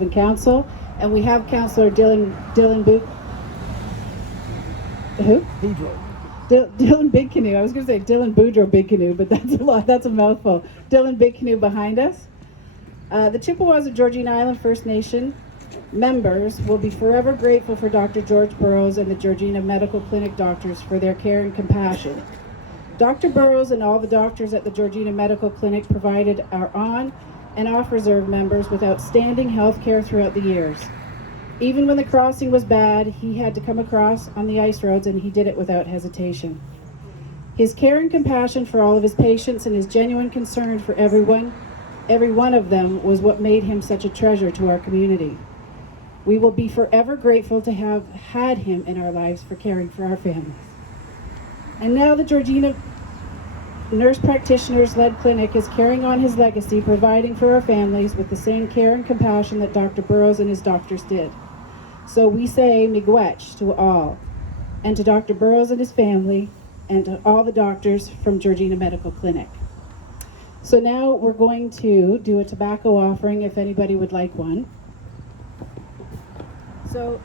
and council, and we have Councillor Dylan who? Boudreaux. Dylan Big Canoe. I was going to say Dylan Boudreaux Big Canoe, but that's a lot. That's a mouthful. Dylan Big Canoe behind us. The Chippewas of Georgina Island First Nation members will be forever grateful for Dr. George Burrows and the Georgina Medical Clinic doctors for their care and compassion. Dr. Burrows and all the doctors at the Georgina Medical Clinic provided our on and off reserve members with outstanding health care throughout the years. Even when the crossing was bad, he had to come across on the ice roads, and he did it without hesitation. His care and compassion for all of his patients and his genuine concern for every one of them was what made him such a treasure to our community. We will be forever grateful to have had him in our lives for caring for our families. And now the Georgina Nurse Practitioners-led clinic is carrying on his legacy, providing for our families with the same care and compassion that Dr. Burrows and his doctors did. So we say miigwech to all, and to Dr. Burrows and his family, and to all the doctors from Georgina Medical Clinic. So now we're going to do a tobacco offering if anybody would like one. So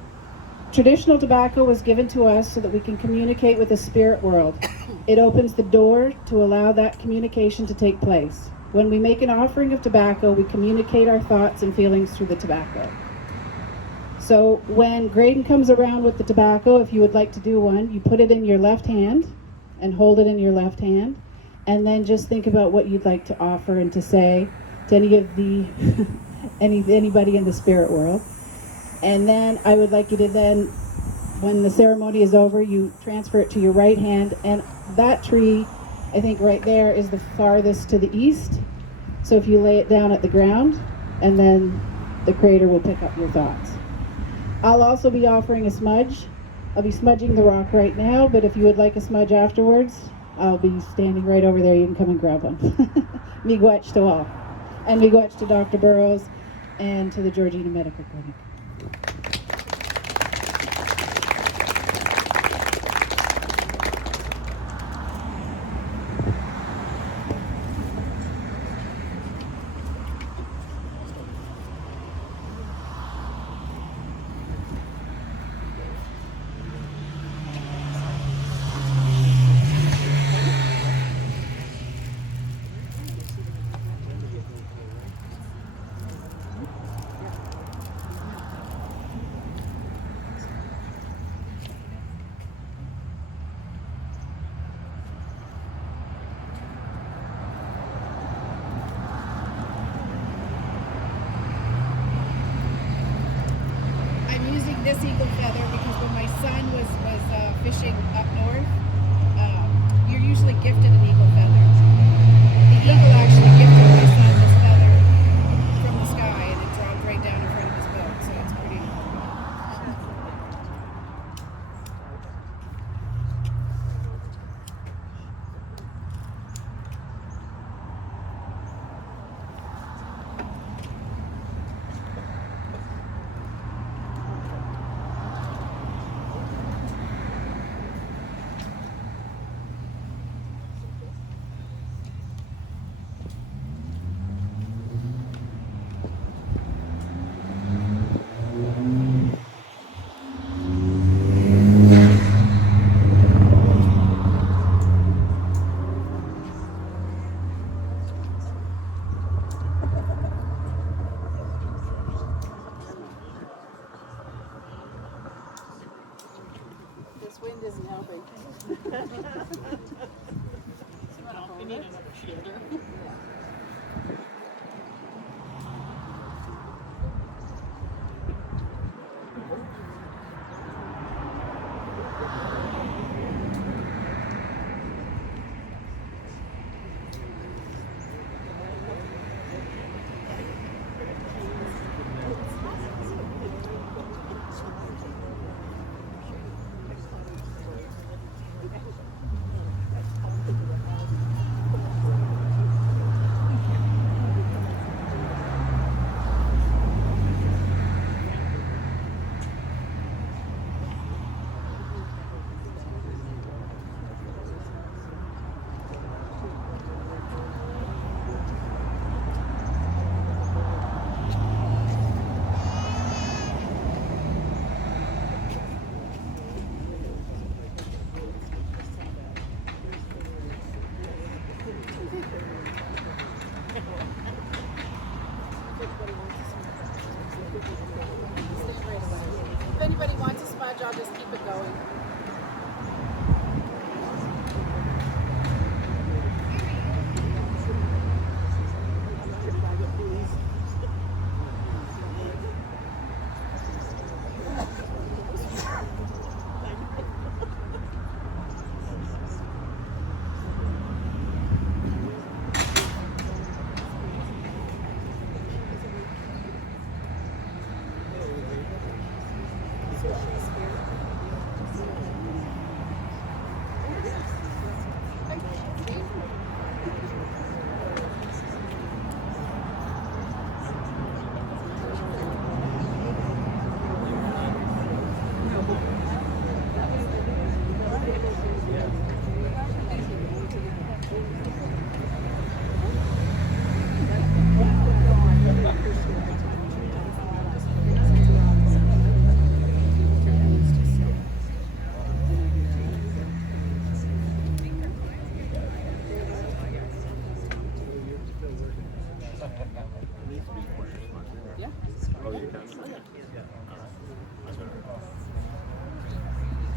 traditional tobacco was given to us so that we can communicate with the spirit world. It opens the door to allow that communication to take place. When we make an offering of tobacco, we communicate our thoughts and feelings through the tobacco. So when Graydon comes around with the tobacco, if you would like to do one, you put it in your left hand and hold it in your left hand, and then just think about what you'd like to offer and to say to any of the anybody in the spirit world. And then I would like you to then, when the ceremony is over, you transfer it to your right hand, and that tree, I think right there, is the farthest to the east. So if you lay it down at the ground, and then the Creator will pick up your thoughts. I'll also be offering a smudge. I'll be smudging the rock right now, but if you would like a smudge afterwards, I'll be standing right over there. You can come and grab one. Miigwech to all. And miigwech to Dr. Burrows and to the Georgina Medical Clinic. This eagle feather because when my son was fishing up north, you're usually gifted an eagle feather. The eagle actually gifted my son this feather from the sky, and it dropped right down in front of his boat, so it's pretty. This wind isn't helping. Well, we need another shielder. Just keep it going.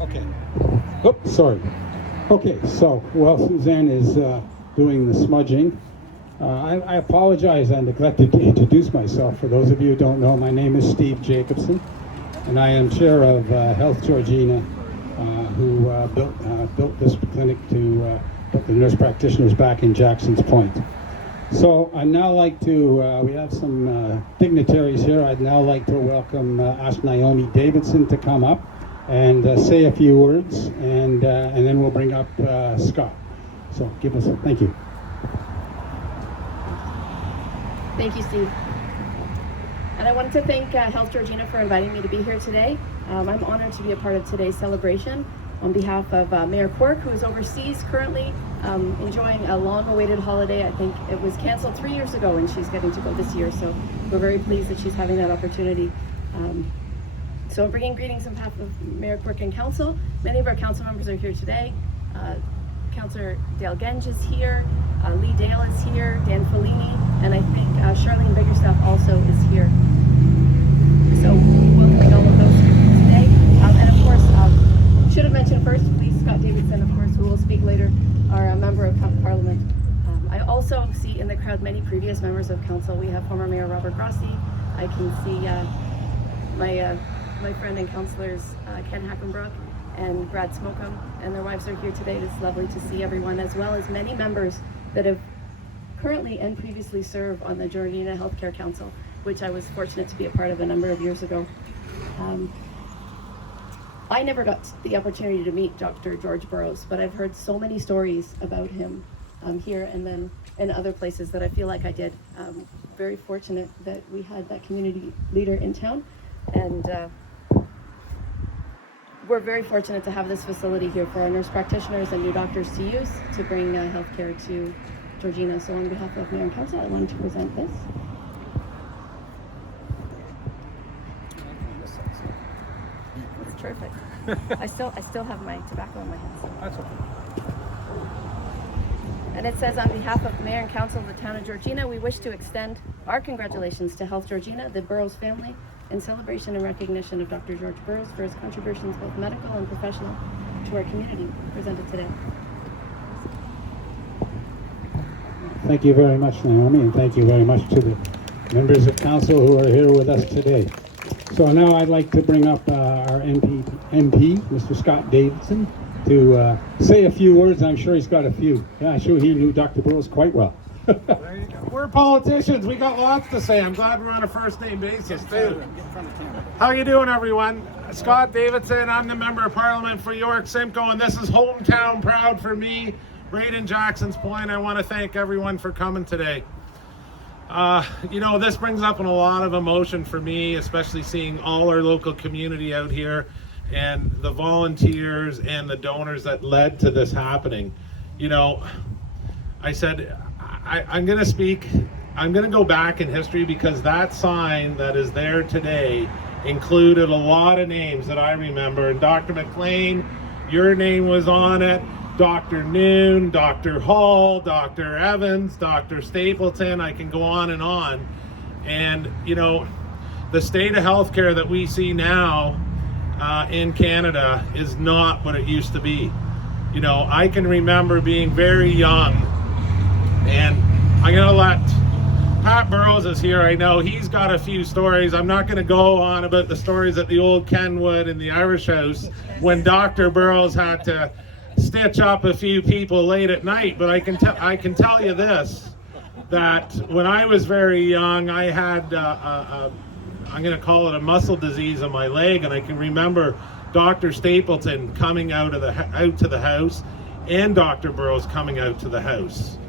Okay. Oops, sorry. Okay, so while Suzanne is doing the smudging, I apologize, I neglected to introduce myself. For those of you who don't know, my name is Steve Jacobson, and I am chair of Health Georgina, who built this clinic to put the nurse practitioners back in Jackson's Point. So I'd now like to, we have some dignitaries here. I'd now like to ask Naomi Davidson to come up and say a few words, and then we'll bring up Scott. So give us thank you. Thank you, Steve. And I wanted to thank Health Georgina for inviting me to be here today. I'm honored to be a part of today's celebration on behalf of Mayor Quirk, who is overseas currently enjoying a long-awaited holiday. I think it was canceled 3 years ago, and she's getting to go this year, so we're very pleased that she's having that opportunity. So I'm bringing greetings on behalf of Mayor Quirk and Council. Many of our council members are here today. Councillor Dale Genge is here, Lee Dale is here, Dan Fellini, and I think Charlene Biggerstaff also is here. So welcoming all of those today. And of course, should have mentioned first, please, Scott Davidson, of course, who will speak later, our member of Parliament. I also see in the crowd many previous members of council. We have former Mayor Robert Grossi. I can see my friend and councillors Ken Hackenbrook and Brad Smokum, and their wives are here today. It's lovely to see everyone, as well as many members that have currently and previously served on the Georgina Healthcare Council, which I was fortunate to be a part of a number of years ago. I never got the opportunity to meet Dr. George Burrows, but I've heard so many stories about him here and then in other places that I feel like I did. Very fortunate that we had that community leader in town, and we're very fortunate to have this facility here for our nurse practitioners and new doctors to use to bring healthcare to Georgina. So on behalf of Mayor and Council, I wanted to present this. It's terrific. I still have my tobacco in my hands. That's okay. And it says, on behalf of Mayor and Council of the town of Georgina, we wish to extend our congratulations to Health Georgina, the Burrows family, in celebration and recognition of Dr. George Burrows for his contributions, both medical and professional, to our community, presented today. Thank you very much, Naomi, and thank you very much to the members of council who are here with us today. So now I'd like to bring up our MP, Mr. Scott Davidson, to say a few words. I'm sure he's got a few. Yeah, I'm sure he knew Dr. Burrows quite well. There you go. We're politicians. We got lots to say. I'm glad we're on a first name basis too. How you doing, everyone? Scott Davidson. I'm the member of Parliament for York Simcoe, and this is hometown proud for me, right in Jackson's Point. I want to thank everyone for coming today. You know, this brings up a lot of emotion for me, especially seeing all our local community out here and the volunteers and the donors that led to this happening. You know, I said, I'm going to go back in history, because that sign that is there today included a lot of names that I remember. And Dr. McLean, your name was on it. Dr. Noon, Dr. Hall, Dr. Evans, Dr. Stapleton, I can go on and on. And, you know, the state of healthcare that we see now in Canada is not what it used to be. You know, I can remember being very young, and I'm gonna let Pat Burrows is here. I know he's got a few stories. I'm not gonna go on about the stories at the old Kenwood and the Irish House when Dr. Burrows had to stitch up a few people late at night, but I can tell you this, that when I was very young, I had I'm going to call it a muscle disease on my leg, and I can remember Dr. Stapleton coming out to the house, and Dr. Burrows coming out to the house.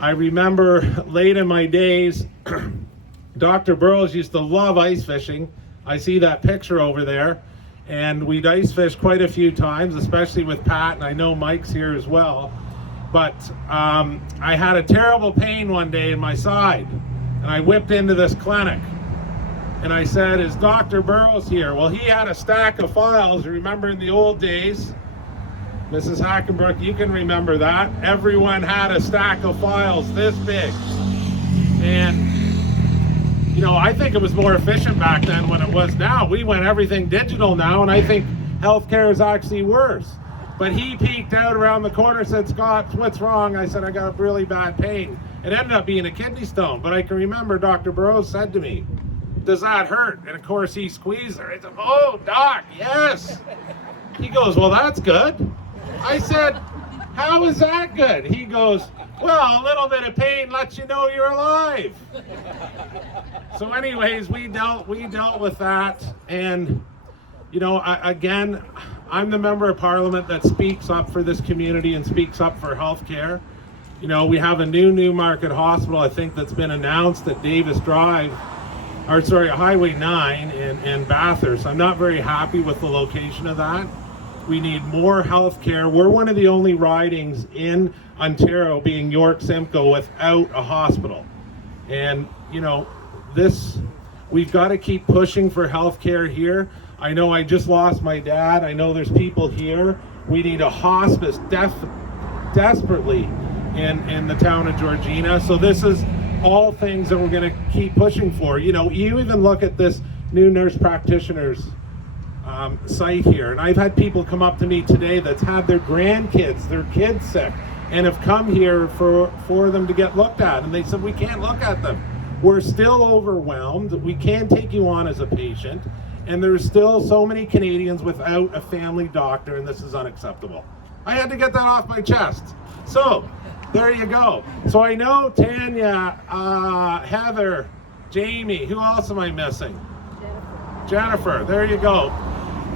I remember late in my days, Dr. Burrows used to love ice fishing. I see that picture over there, and we'd ice fish quite a few times, especially with Pat, and I know Mike's here as well. But I had a terrible pain one day in my side, and I whipped into this clinic. And I said, is Dr. Burrows here? Well, he had a stack of files. Remember in the old days, Mrs. Hackenbrook, you can remember that. Everyone had a stack of files this big. And, you know, I think it was more efficient back then than it was now. We went everything digital now, and I think healthcare is actually worse. But he peeked out around the corner, said, Scott, what's wrong? I said, I got really bad pain. It ended up being a kidney stone. But I can remember Dr. Burrows said to me, does that hurt? And of course he squeezed her. I said, oh, doc, yes. He goes, well, that's good. I said, how is that good? He goes, well, a little bit of pain lets you know you're alive. So anyways, we dealt with that. And, you know, again, I'm the member of parliament that speaks up for this community and speaks up for healthcare. You know, we have a new Newmarket hospital, I think, that's been announced at Davis Drive, Highway 9 in Bathurst. I'm not very happy with the location of that. We need more health care. We're one of the only ridings in Ontario, being York Simcoe, without a hospital. And, you know, we've got to keep pushing for health care here. I know I just lost my dad. I know there's people here. We need a hospice desperately in the town of Georgina. So this is all things that we're going to keep pushing for. You know, you even look at this new nurse practitioners site here, and I've had people come up to me today that's had their grandkids, their kids sick, and have come here for them to get looked at, and they said, we can't look at them. We're still overwhelmed. We can't take you on as a patient, and there's still so many Canadians without a family doctor, and this is unacceptable. I had to get that off my chest. So there you go. So I know Tanya, Heather, Jamie, who else am I missing? Jennifer, there you go.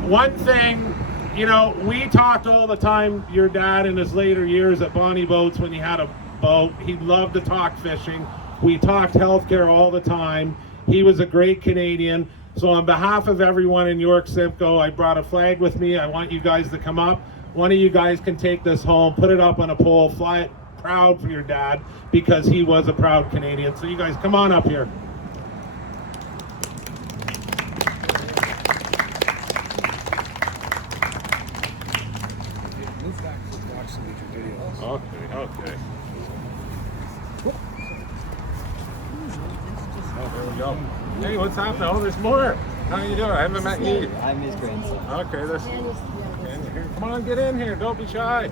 One thing, you know, we talked all the time, your dad in his later years at Bonnie Boats when he had a boat, he loved to talk fishing. We talked healthcare all the time. He was a great Canadian. So on behalf of everyone in York Simcoe, I brought a flag with me. I want you guys to come up. One of you guys can take this home, put it up on a pole, fly it proud for your dad, because he was a proud Canadian. So you guys come on up here. Okay. Oh, there we go. Hey, what's happening? Oh, there's more. How you doing? I haven't met you. I'm his grandson. Okay, come on, get in here. Don't be shy.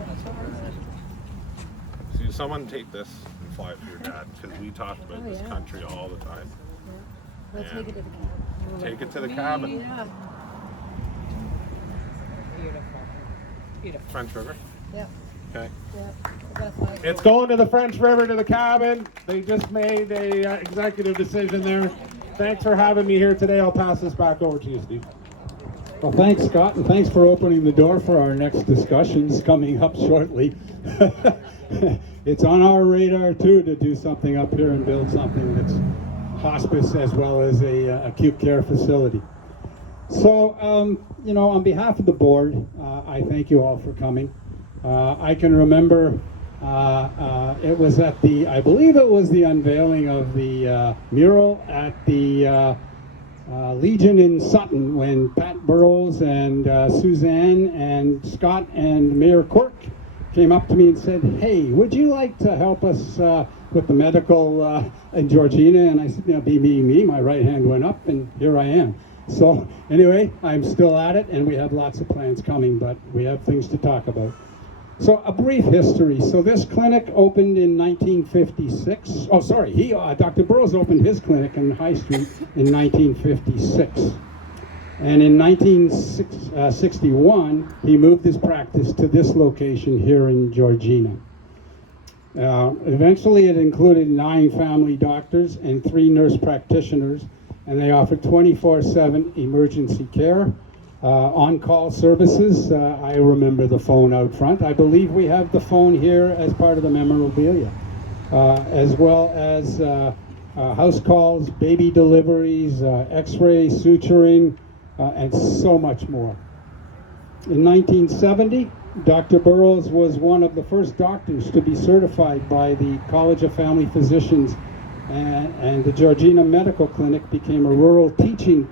See, someone take this and fly it for your dad, because we talk about this country all the time. Let's take it to the cabin. Take it to the cabin. Yeah. Beautiful. French River. Yep. Okay. Yep. It's going to the French River, to the cabin. They just made a executive decision there. Thanks for having me here today. I'll pass this back over to you, Steve. Well, thanks, Scott, and thanks for opening the door for our next discussions coming up shortly. It's on our radar, too, to do something up here and build something that's hospice as well as a acute care facility. So, you know, on behalf of the board, I thank you all for coming. I can remember it was at I believe it was the unveiling of the mural at the Legion in Sutton, when Pat Burrows and Suzanne and Scott and Mayor Quirk came up to me and said, hey, would you like to help us with the medical in Georgina? And I said, be me. My right hand went up, and here I am. So anyway, I'm still at it, and we have lots of plans coming, but we have things to talk about. So a brief history. So this clinic opened in 1956. Oh, sorry, Dr. Burrows opened his clinic in High Street in 1956. And in 1961, he moved his practice to this location here in Georgina. Eventually, it included 9 family doctors and 3 nurse practitioners, and they offered 24/7 emergency care, on-call services. I remember the phone out front. I believe we have the phone here as part of the memorabilia, as well as house calls, baby deliveries, x-ray, suturing, and so much more. In 1970, Dr. Burrows was one of the first doctors to be certified by the College of Family Physicians, and the Georgina Medical Clinic became a rural teaching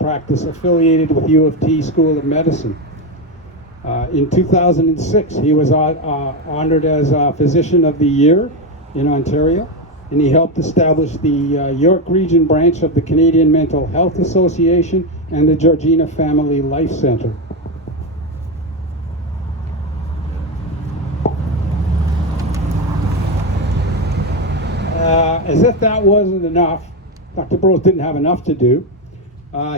practice affiliated with U of T School of Medicine. In 2006, he was honored as Physician of the Year in Ontario, and he helped establish the York Region branch of the Canadian Mental Health Association and the Georgina Family Life Centre. As if that wasn't enough, Dr. Burrows didn't have enough to do.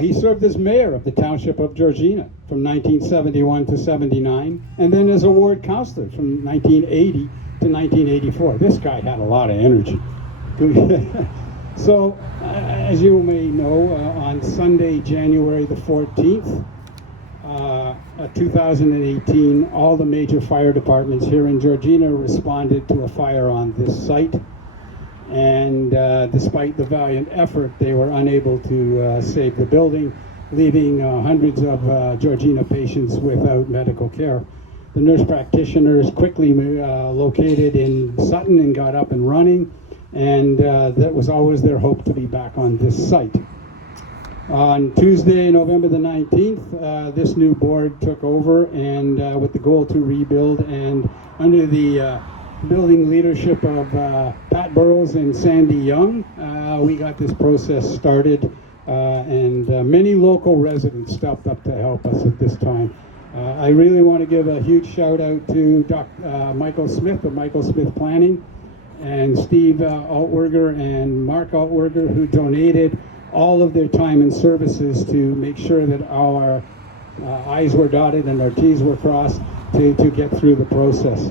He served as mayor of the township of Georgina from 1971 to 79, and then as a ward councillor from 1980 to 1984. This guy had a lot of energy. So, as you may know, on Sunday, January the 14th, 2018, all the major fire departments here in Georgina responded to a fire on this site. And despite the valiant effort, they were unable to save the building, leaving hundreds of Georgina patients without medical care. The nurse practitioners quickly located in Sutton and got up and running, and that was always their hope to be back on this site. On Tuesday, November the 19th, this new board took over, and with the goal to rebuild, and under the building leadership of Pat Burrows and Sandy Young, we got this process started, and many local residents stepped up to help us at this time. I really want to give a huge shout out to Michael Smith of Michael Smith Planning, and Steve Altwerger and Mark Altwerger, who donated all of their time and services to make sure that our I's were dotted and our T's were crossed to get through the process.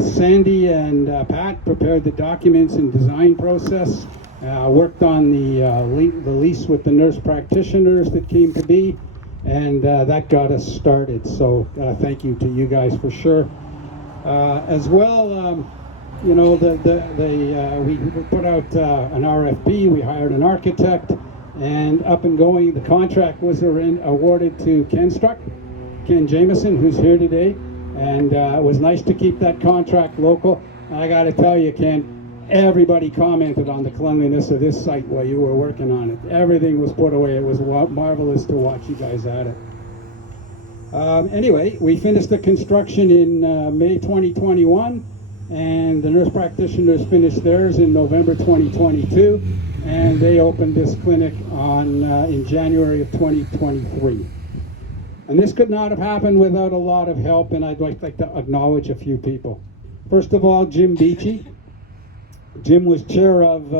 Sandy and Pat prepared the documents and design process, worked on the lease with the nurse practitioners that came to be, and that got us started. So thank you to you guys for sure. As well, you know, we put out an RFP, we hired an architect, and up and going, the contract was awarded to Ken Jameson, who's here today. And it was nice to keep that contract local. I got to tell you, Ken, everybody commented on the cleanliness of this site while you were working on it. Everything was put away. It was marvelous to watch you guys at it. Anyway, we finished the construction in May 2021, and the nurse practitioners finished theirs in November 2022, and they opened this clinic in January of 2023. And this could not have happened without a lot of help, and I'd like to acknowledge a few people. First of all, Jim Beachy. Jim was chair of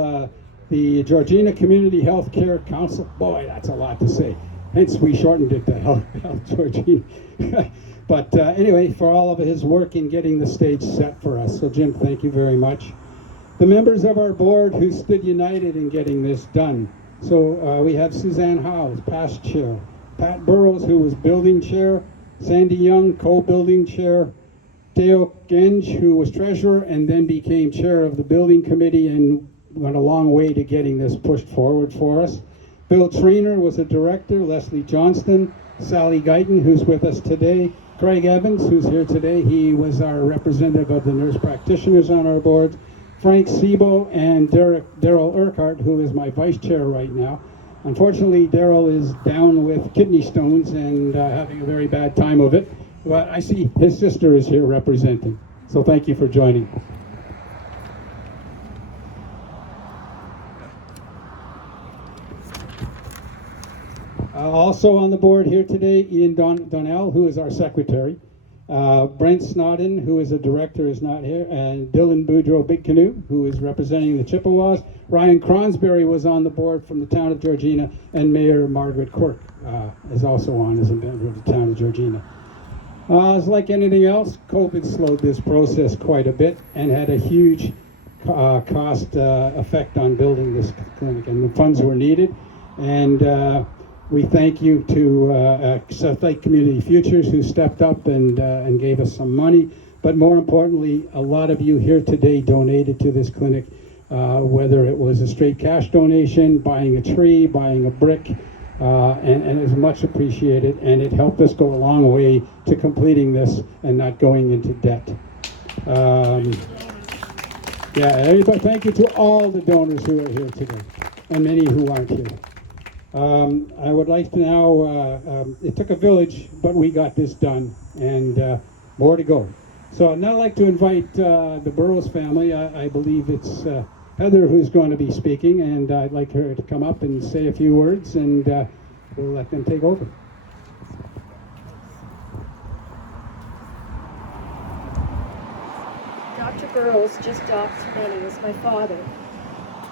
the Georgina Community Health Care Council. Boy, that's a lot to say. Hence, we shortened it to Health Georgina. But anyway, for all of his work in getting the stage set for us. So Jim, thank you very much. The members of our board who stood united in getting this done. So we have Suzanne Howes, past chair. Pat Burrows, who was building chair, Sandy Young, co-building chair, Dale Genge, who was treasurer and then became chair of the building committee and went a long way to getting this pushed forward for us. Bill Trainer was a director, Leslie Johnston, Sally Guyton, who's with us today, Craig Evans, who's here today, he was our representative of the nurse practitioners on our board, Frank Sebo, and Daryl Urquhart, who is my vice chair right now. Unfortunately, Daryl is down with kidney stones and having a very bad time of it. But I see his sister is here representing. So thank you for joining. Also on the board here today, Ian Donnell, who is our secretary. Brent Snodden, who is a director, is not here. And Dylan Boudreau Big Canoe, who is representing the Chippewas. Ryan Cronsberry was on the board from the town of Georgina. And Mayor Margaret Quirk is also on as a member of the town of Georgina. It's like anything else, COVID slowed this process quite a bit and had a huge cost effect on building this clinic. And the funds were needed. And we thank you to South Lake Community Futures, who stepped up and gave us some money. But more importantly, a lot of you here today donated to this clinic, whether it was a straight cash donation, buying a tree, buying a brick, and it was much appreciated. And it helped us go a long way to completing this and not going into debt. Yeah, everybody, thank you to all the donors who are here today, and many who aren't here. I would like to now, it took a village, but we got this done, and more to go. So I'd now like to invite the Burrows family. I believe it's Heather who's going to be speaking, and I'd like her to come up and say a few words, and we'll let them take over. Dr. Burrows just adopted Benny as my father.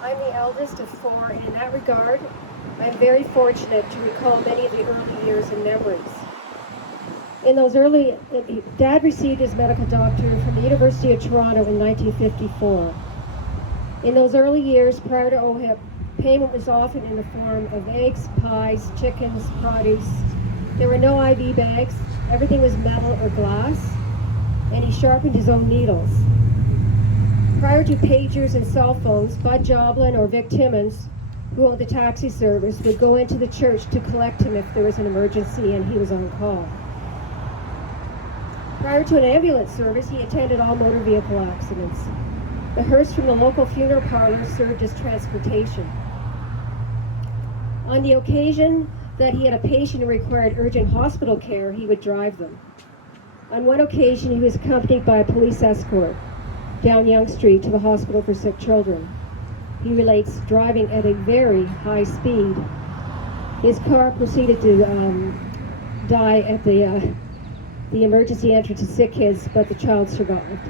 I'm the eldest of 4, and in that regard, I'm very fortunate to recall many of the early years and memories. In those early, Dad received his medical doctorate from the University of Toronto in 1954. In those early years, prior to OHIP, payment was often in the form of eggs, pies, chickens, produce. There were no IV bags, everything was metal or glass, and he sharpened his own needles. Prior to pagers and cell phones, Bud Joblin or Vic Timmons, who owned the taxi service, would go into the church to collect him if there was an emergency and he was on call. Prior to an ambulance service, he attended all motor vehicle accidents. The hearse from the local funeral parlor served as transportation. On the occasion that he had a patient who required urgent hospital care, he would drive them. On one occasion, he was accompanied by a police escort down Yonge Street to the hospital for sick children. He relates driving at a very high speed. His car proceeded to die at the emergency entrance to sick kids, but the child survived.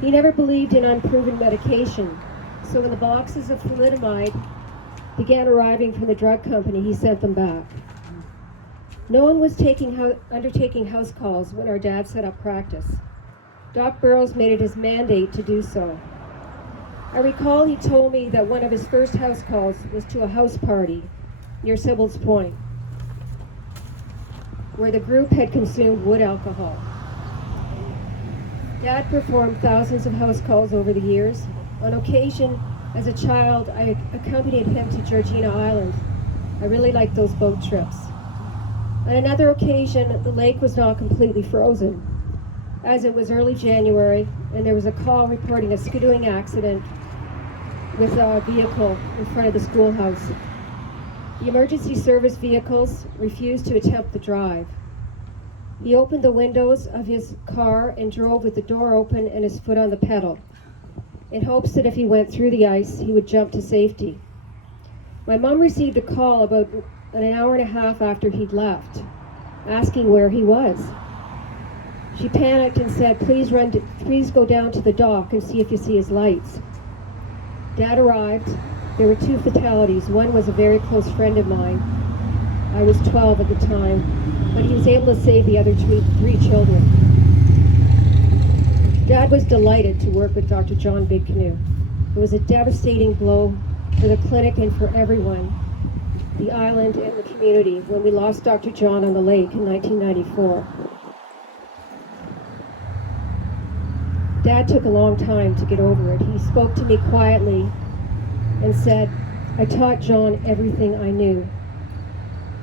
He never believed in unproven medication, so when the boxes of thalidomide began arriving from the drug company, he sent them back. No one was undertaking house calls when our dad set up practice. Doc Burrows made it his mandate to do so. I recall he told me that one of his first house calls was to a house party near Sybil's Point, where the group had consumed wood alcohol. Dad performed thousands of house calls over the years. On occasion, as a child, I accompanied him to Georgina Island. I really liked those boat trips. On another occasion, the lake was not completely frozen, as it was early January, and there was a call reporting a skidooing accident with a vehicle in front of the schoolhouse. The emergency service vehicles refused to attempt the drive. He opened the windows of his car and drove with the door open and his foot on the pedal, in hopes that if he went through the ice, he would jump to safety. My mom received a call about an hour and a half after he'd left, asking where he was. She panicked and said, please go down to the dock and see if you see his lights. Dad arrived. There were 2 fatalities. One was a very close friend of mine. I was 12 at the time, but he was able to save the other 3 children. Dad was delighted to work with Dr. John Big Canoe. It was a devastating blow for the clinic and for everyone, the island and the community, when we lost Dr. John on the lake in 1994. Dad took a long time to get over it. He spoke to me quietly and said, I taught John everything I knew.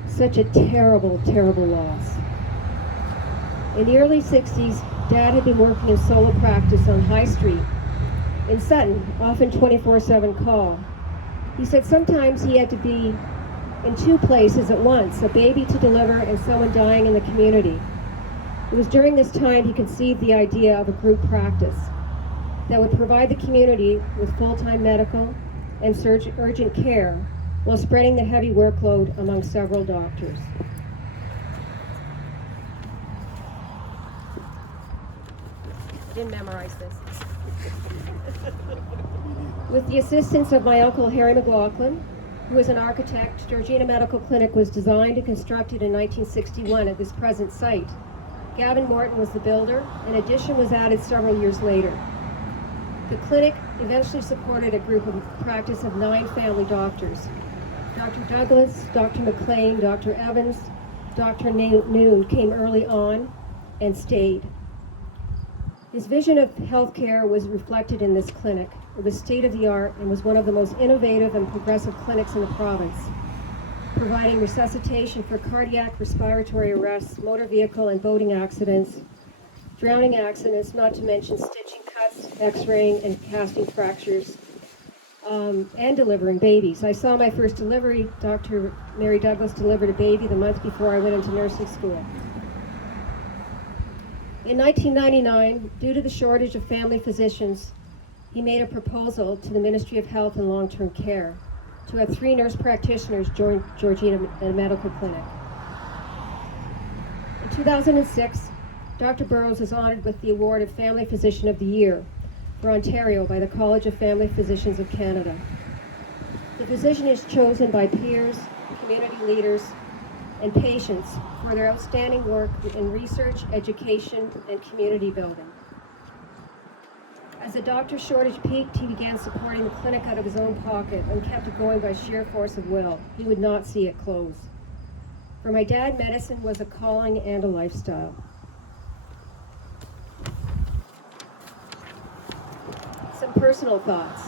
Such a terrible, terrible loss. In the early 60s, Dad had been working in solo practice on High Street in Sutton, often 24/7 call. He said sometimes he had to be in 2 places at once, a baby to deliver and someone dying in the community. It was during this time he conceived the idea of a group practice that would provide the community with full-time medical and urgent care while spreading the heavy workload among several doctors. I didn't memorize this. With the assistance of my uncle Harry McLaughlin, who is an architect, Georgina Medical Clinic was designed and constructed in 1961 at this present site. Gavin Morton was the builder. An addition was added several years later. The clinic eventually supported a group of practice of 9 family doctors. Dr. Douglas, Dr. McLean, Dr. Evans, Dr. Noon came early on and stayed. His vision of healthcare was reflected in this clinic. It was state-of-the-art and was one of the most innovative and progressive clinics in the province, providing resuscitation for cardiac, respiratory arrests, motor vehicle and boating accidents, drowning accidents, not to mention stitching cuts, x-raying and casting fractures, and delivering babies. I saw my first delivery. Dr. Mary Douglas delivered a baby the month before I went into nursing school. In 1999, due to the shortage of family physicians, he made a proposal to the Ministry of Health and Long-Term Care to have 3 nurse practitioners join Georgina Medical Clinic. In 2006, Dr. Burrows was honored with the award of Family Physician of the Year for Ontario by the College of Family Physicians of Canada. The physician is chosen by peers, community leaders, and patients for their outstanding work in research, education, and community building. As the doctor shortage peaked, he began supporting the clinic out of his own pocket and kept it going by sheer force of will. He would not see it close. For my dad, medicine was a calling and a lifestyle. Some personal thoughts.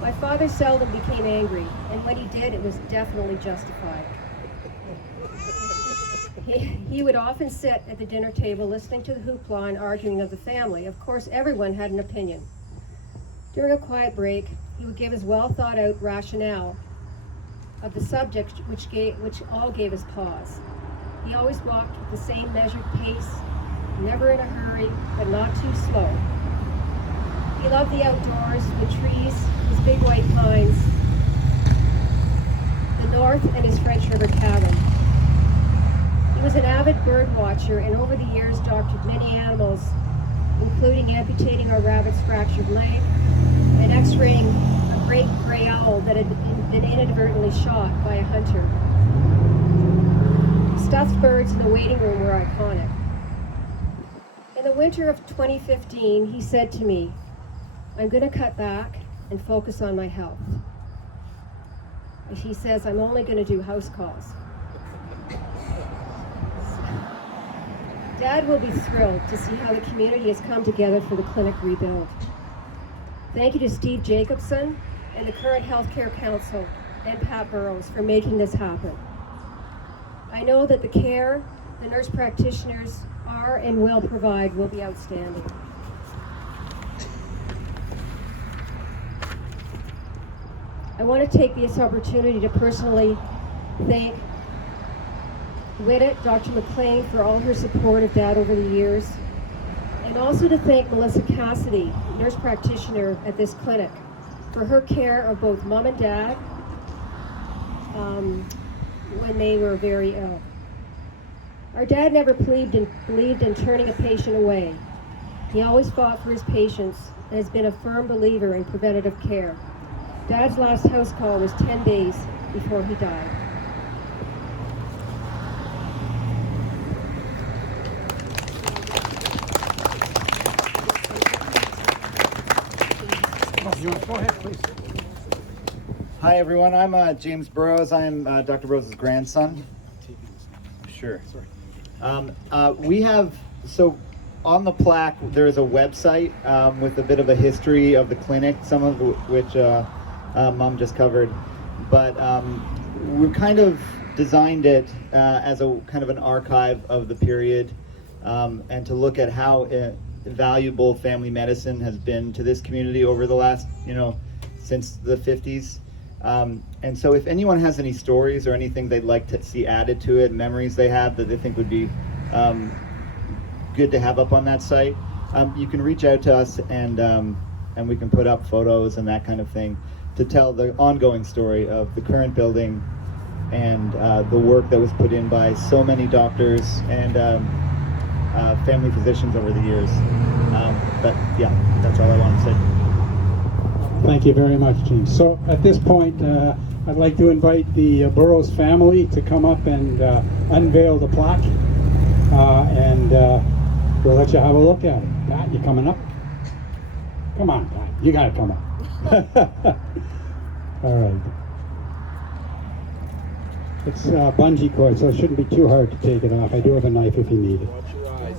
My father seldom became angry, and when he did, it was definitely justified. He would often sit at the dinner table listening to the hoopla and arguing of the family. Of course, everyone had an opinion. During a quiet break, he would give his well-thought-out rationale of the subject, which all gave us pause. He always walked with the same measured pace, never in a hurry, but not too slow. He loved the outdoors, the trees, his big white pines, the north, and his French River cabin. He was an avid bird watcher and over the years doctored many animals, including amputating our rabbit's fractured leg and x-raying a great gray owl that had been inadvertently shot by a hunter. Stuffed birds in the waiting room were iconic. In the winter of 2015, he said to me, "I'm going to cut back and focus on my health." He says, "I'm only going to do house calls." Dad will be thrilled to see how the community has come together for the clinic rebuild. Thank you to Steve Jacobson and the current Healthcare Council and Pat Burrows for making this happen. I know that the care the nurse practitioners are and will provide will be outstanding. I want to take this opportunity to personally thank Whittet, Dr. McLean, for all her support of Dad over the years, and also to thank Melissa Cassidy, nurse practitioner at this clinic, for her care of both Mom and Dad when they were very ill. Our dad never believed in turning a patient away. He always fought for his patients and has been a firm believer in preventative care. Dad's last house call was 10 days before he died. Go ahead, please. Hi everyone, I'm James Burrows. I'm Dr. Burrows' grandson. Sure. We have, so on the plaque there is a website with a bit of a history of the clinic, some of which Mom just covered. But we kind of designed it as a kind of an archive of the period and to look at how valuable family medicine has been to this community over the last, since the 50s. And so if anyone has any stories or anything they'd like to see added to it, memories they have that they think would be good to have up on that site, you can reach out to us and we can put up photos and that kind of thing. to tell the ongoing story of the current building and the work that was put in by so many doctors and family physicians over the years. But yeah, that's all I want to say. Thank you very much, James. So at this point, I'd like to invite the Burrows family to come up and unveil the plaque, and we'll let you have a look at it. Pat, you coming up? Come on, Pat. You gotta come up. All right. It's bungee cord, so it shouldn't be too hard to take it off. I do have a knife if you need it. Watch your eyes.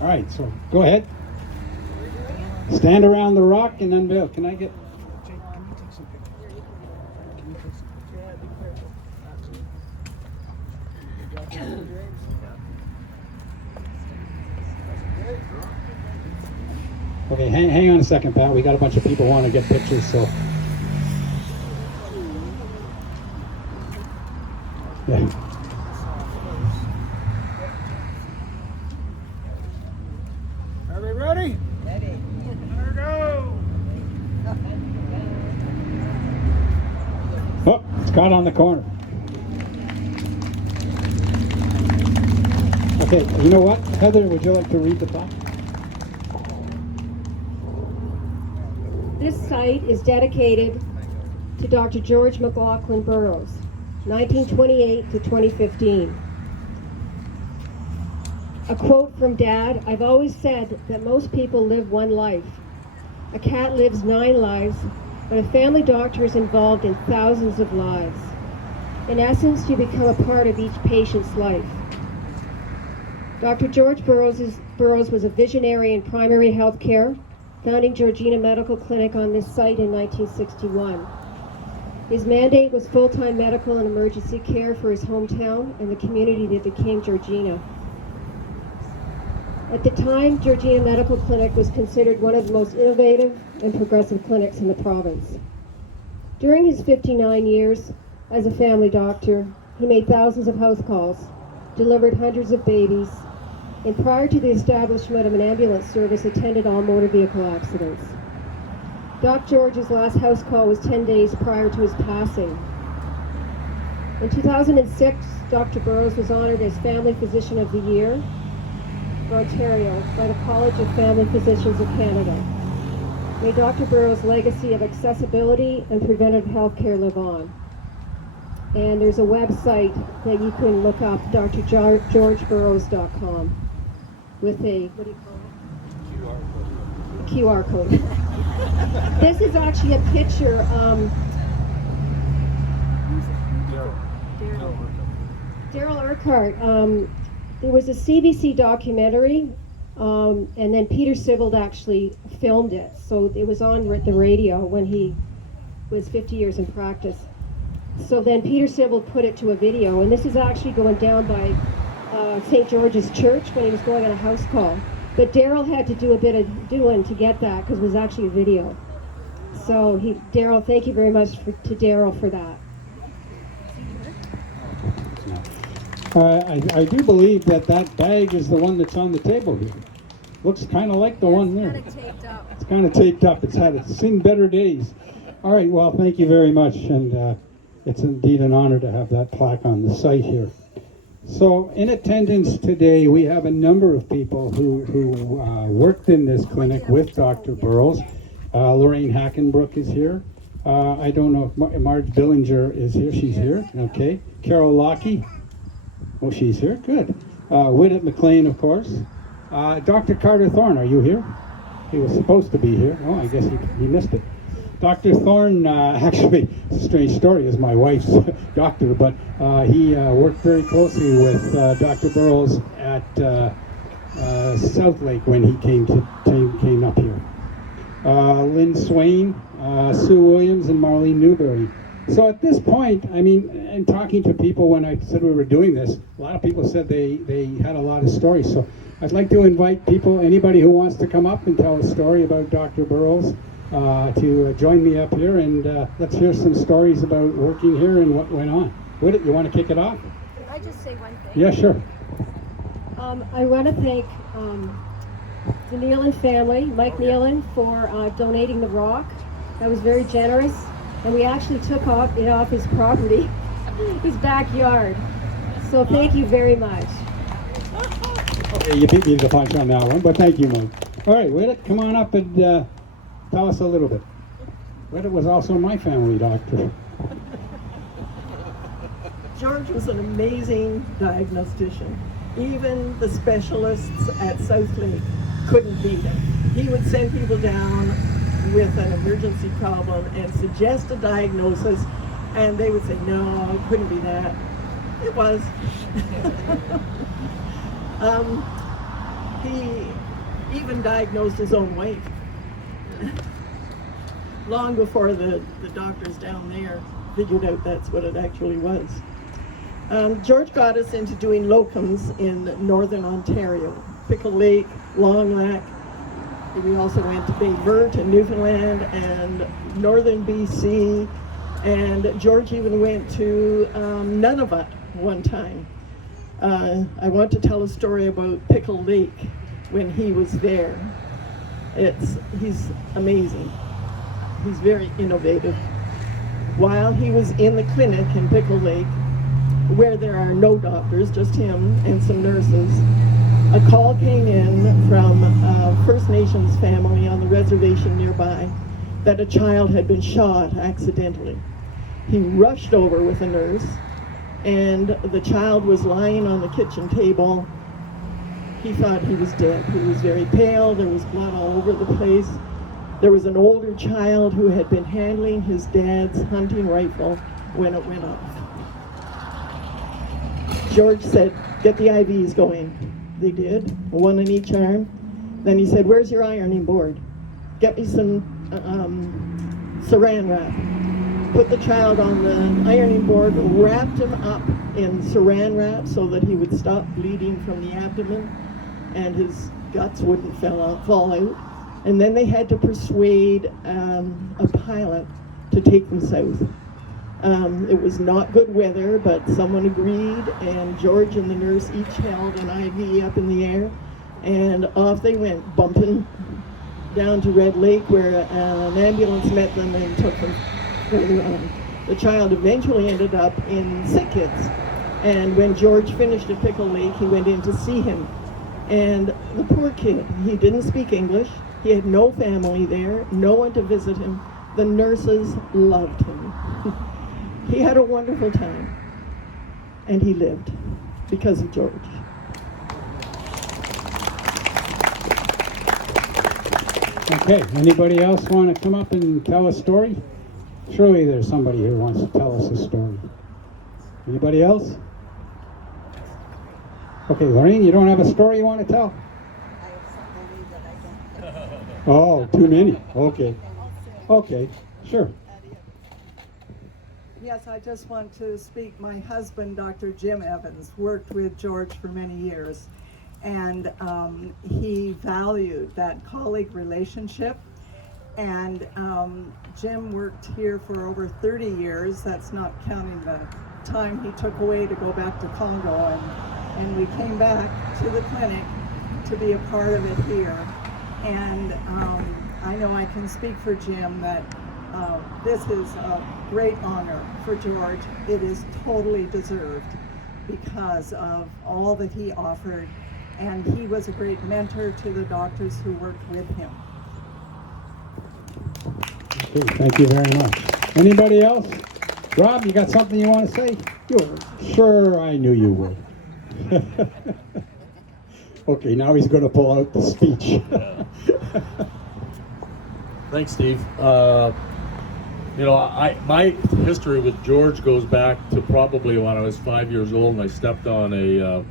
All right, so go ahead. Stand around the rock and unveil. Can I get... Okay, hang on a second, Pat. We got a bunch of people want to get pictures, so... Yeah. Are we ready? Ready. There we go. Oh, it's caught on the corner. Okay, you know what? Heather, would you like to read the plaque? This site is dedicated to Dr. George McLaughlin Burrows, 1928 to 2015. A quote from Dad: "I've always said that most people live one life. A cat lives 9 lives, but a family doctor is involved in thousands of lives. In essence, you become a part of each patient's life." Dr. George Burrows was a visionary in primary health care, founding Georgina Medical Clinic on this site in 1961. His mandate was full-time medical and emergency care for his hometown and the community that became Georgina. At the time, Georgina Medical Clinic was considered one of the most innovative and progressive clinics in the province. During his 59 years as a family doctor, he made thousands of house calls, delivered hundreds of babies, and prior to the establishment of an ambulance service, attended all motor vehicle accidents. Doc George's last house call was 10 days prior to his passing. In 2006, Dr. Burrows was honored as Family Physician of the Year for Ontario by the College of Family Physicians of Canada. May Dr. Burrows' legacy of accessibility and preventative health care live on. And there's a website that you can look up, drgeorgeburrows.com, with a, what do you call it? QR code. This is actually a picture. Daryl Urquhart. There was a CBC documentary, and then Peter Sibbald actually filmed it. So it was on the radio when he was 50 years in practice. So then Peter Sibbald put it to a video, and this is actually going down by St. George's Church when he was going on a house call. But Daryl had to do a bit of doing to get that because it was actually a video. So Daryl, thank you very much to Daryl for that. I do believe that bag is the one that's on the table here. Looks kind of like the one there. It's taped up. It's kind of taped up. It's seen better days. All right, well, thank you very much, and it's indeed an honor to have that plaque on the site here. So in attendance today, we have a number of people who worked in this clinic with Dr. Burrows. Lorraine Hackenbrook is here. I don't know if Marge Billinger is here. She's here. Okay. Carol Lockie. Oh, she's here. Good. Whitnett McLean, of course. Dr. Carter Thorne, are you here? He was supposed to be here. Oh, I guess he missed it. Dr. Thorne, actually, it's a strange story, is my wife's doctor, but he worked very closely with Dr. Burrows at South Lake when he came up here. Lynn Swain, Sue Williams, and Marlene Newberry. So at this point, I mean, and talking to people when I said we were doing this, a lot of people said they had a lot of stories. So I'd like to invite people, anybody who wants to come up and tell a story about Dr. Burrows, to join me up here, and let's hear some stories about working here and what went on. Whitnett, you want to kick it off? Can I just say one thing? Yeah, sure. I want to thank the Nealon family, Mike Nealon, for donating the rock. That was very generous. And we actually took it off his property, his backyard. So thank you very much. Okay, you beat me to the punch on that one, but thank you, Mike. All right, Whittick, come on up and tell us a little bit. Whittick was also my family doctor. George was an amazing diagnostician. Even the specialists at South Lake couldn't beat him. He would send people down with an emergency problem and suggest a diagnosis, and they would say, no, it couldn't be that. It was. He even diagnosed his own wife. Long before the doctors down there figured out that's what it actually was. George got us into doing locums in northern Ontario, Pickle Lake, Long Lac. We also went to Bay Vert in Newfoundland and northern BC. And George even went to Nunavut one time. I want to tell a story about Pickle Lake when he was there. He's amazing. He's very innovative. While he was in the clinic in Pickle Lake, where there are no doctors, just him and some nurses, a call came in from a First Nations family on the reservation nearby that a child had been shot accidentally. He rushed over with a nurse, and the child was lying on the kitchen table. He thought he was dead. He was very pale. There was blood all over the place. There was an older child who had been handling his dad's hunting rifle when it went off. George said, get the IVs going. They did, one in each arm. Then he said, where's your ironing board? Get me some saran wrap. Put the child on the ironing board, wrapped him up in saran wrap so that he would stop bleeding from the abdomen and his guts wouldn't fall out. And then they had to persuade a pilot to take them south. It was not good weather, but someone agreed, and George and the nurse each held an IV up in the air, and off they went, bumping down to Red Lake, where an ambulance met them and took them further on. The child eventually ended up in Sick Kids, and when George finished at Pickle Lake, he went in to see him. And the poor kid, he didn't speak English, he had no family there, no one to visit him. The nurses loved him. He had a wonderful time, and he lived because of George. Okay, anybody else want to come up and tell a story? Surely there's somebody who wants to tell us a story. Anybody else? Okay, Lorraine, you don't have a story you want to tell? I have so many that I don't. Oh, too many. Okay. Okay, sure. Yes, I just want to speak. My husband, Dr. Jim Evans, worked with George for many years, and he valued that colleague relationship. And Jim worked here for over 30 years. That's not counting the time he took away to go back to Congo, and we came back to the clinic to be a part of it here. And I know I can speak for Jim that this is a great honor for George. It is totally deserved because of all that he offered, and he was a great mentor to the doctors who worked with him. Okay, thank you very much. Anybody else? Rob, you got something you want to say? Sure, I knew you would. Okay, now he's going to pull out the speech. Thanks, Steve. You know, my history with George goes back to probably when I was 5 years old, and I stepped on a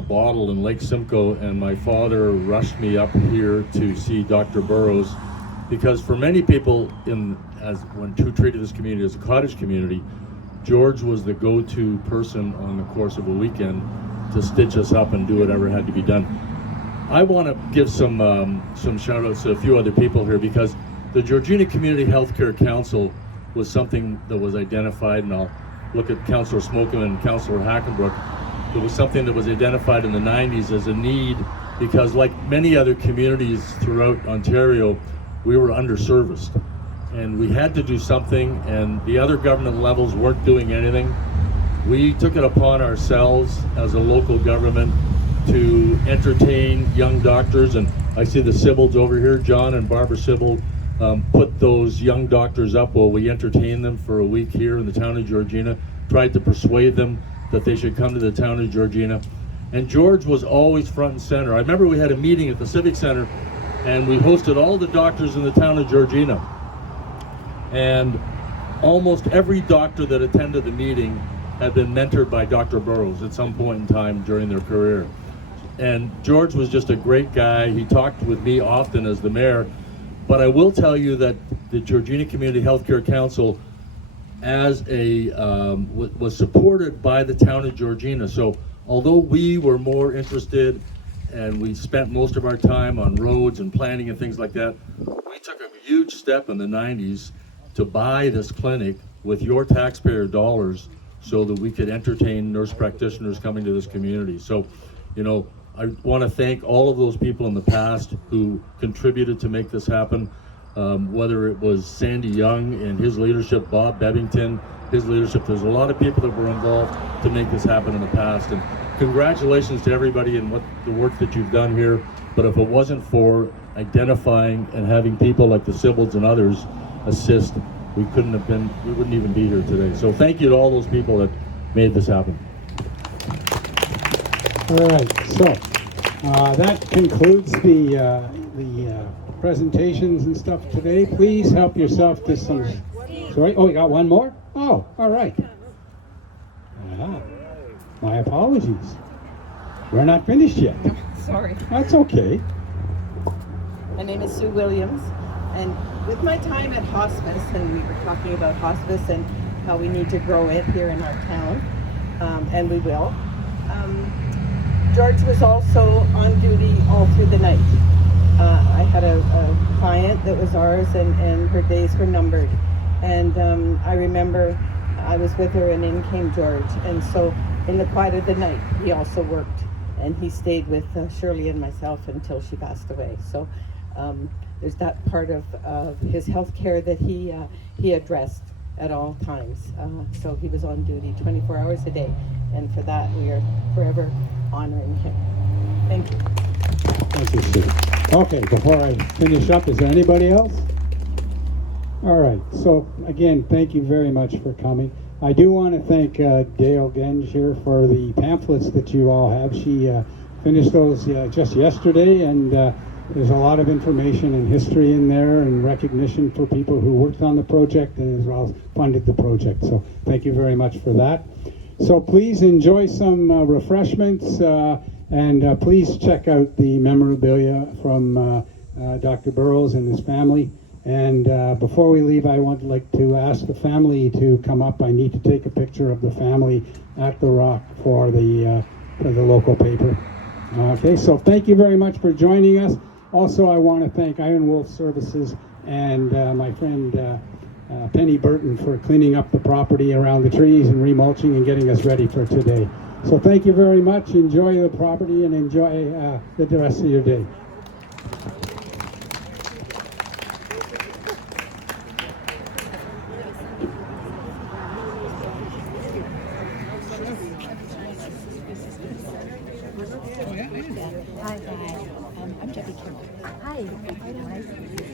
bottle in Lake Simcoe, and my father rushed me up here to see Dr. Burrows, because for many people who treated this community as a cottage community, George was the go-to person on the course of a weekend to stitch us up and do whatever had to be done. I want to give some shout outs to a few other people here, because the Georgina Community Healthcare Council was something that was identified, and I'll look at Councillor Smokin and Councillor Hackenbrook. It was something that was identified in the 90s as a need because like many other communities throughout Ontario, we were underserviced. And we had to do something, and the other government levels weren't doing anything. We took it upon ourselves as a local government to entertain young doctors, and I see the Sybils over here, John and Barbara Sybil, put those young doctors up while we entertained them for a week here in the town of Georgina, tried to persuade them that they should come to the town of Georgina. And George was always front and center. I remember we had a meeting at the Civic Center, and we hosted all the doctors in the town of Georgina. And almost every doctor that attended the meeting had been mentored by Dr. Burrows at some point in time during their career. And George was just a great guy. He talked with me often as the mayor. But I will tell you that the Georgina Community Healthcare Council was supported by the town of Georgina. So although we were more interested and we spent most of our time on roads and planning and things like that, we took a huge step in the 90s to buy this clinic with your taxpayer dollars so that we could entertain nurse practitioners coming to this community. So, you know, I want to thank all of those people in the past who contributed to make this happen, whether it was Sandy Young and his leadership, Bob Bebbington, his leadership. There's a lot of people that were involved to make this happen in the past. And congratulations to everybody and the work that you've done here. But if it wasn't for identifying and having people like the Sybils and others assist, we wouldn't even be here today. So thank you to all those people that made this happen. All right, so that concludes the presentations and stuff today. Please help yourself to some. Sorry, oh, you got one more? Oh, all right. My apologies. We're not finished yet. Sorry. That's okay. My name is Sue Williams, and with my time at hospice, and we were talking about hospice and how we need to grow it here in our town, and we will. George was also on duty all through the night. I had a client that was ours, and her days were numbered. And I remember I was with her, and in came George. And so in the quiet of the night, he also worked. And he stayed with Shirley and myself until she passed away. So there's that part of his health care that he addressed at all times. So he was on duty 24 hours a day. And for that, we are forever honoring him. Thank you. Thank you, Sue. Okay, before I finish up, is there anybody else? All right, so again, thank you very much for coming. I do want to thank Dale Genge here for the pamphlets that you all have. She finished those just yesterday, and there's a lot of information and history in there and recognition for people who worked on the project and as well as funded the project. So thank you very much for that. So please enjoy some refreshments and please check out the memorabilia from Dr. Burrows and his family. And before we leave, I would like to ask the family to come up. I need to take a picture of the family at the Rock for the local paper. Okay, so thank you very much for joining us. Also, I want to thank Iron Wolf Services and my friend Penny Burton for cleaning up the property around the trees and remulching and getting us ready for today. So thank you very much. Enjoy the property and enjoy the rest of your day. Hi, guys. I'm Debbie Kim. Hi.